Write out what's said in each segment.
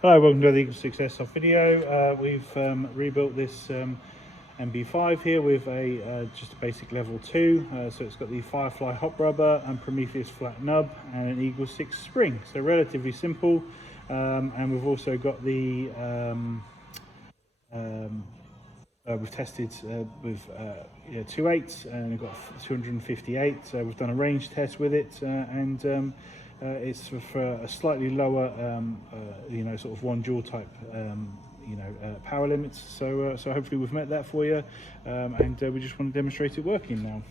Hello, welcome to the EagleSix Airsoft video. We've rebuilt this MB5 here with just a basic level 2. So it's got the Firefly hop rubber and Prometheus flat nub and an EagleSix spring. So relatively simple. And we've also got the we've tested with 2.8s and we've got 258. So we've done a range test with it, and it's for a slightly lower, sort of one jaw type, power limits. So hopefully we've met that for you, and we just want to demonstrate it working now.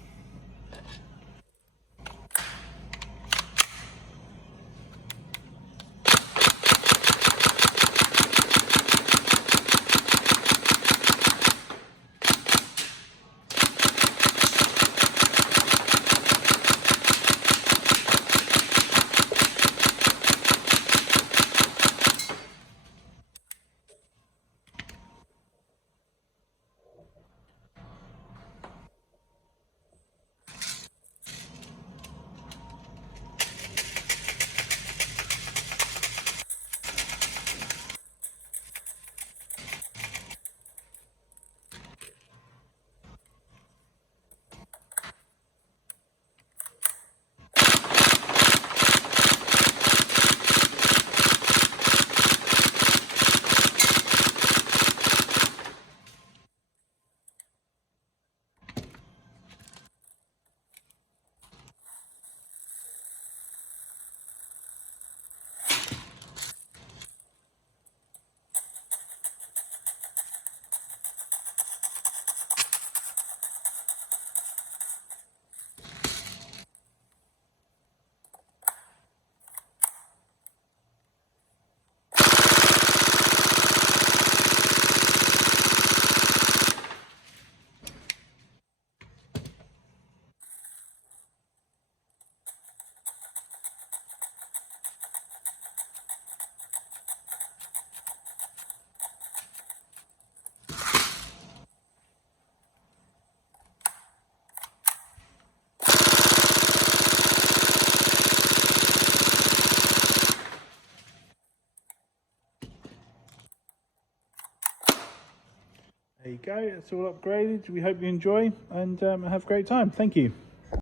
There you go, it's all upgraded. We hope you enjoy and have a great time. Thank you.